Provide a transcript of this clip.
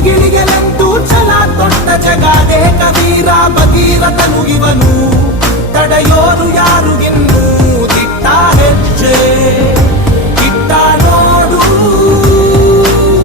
ಬರಿಗಿಳಿಯಲೆಂದು ಛಲ ತೊಟ್ಟ ಜಗಾದೆ ಕವೀರ ಭಗೀರಥನು ಇವನು, ತಡೆಯೋರು ಯಾರು ಇನ್ನೂ ದಿಟ್ಟ ಹೆಜ್ಜೆ.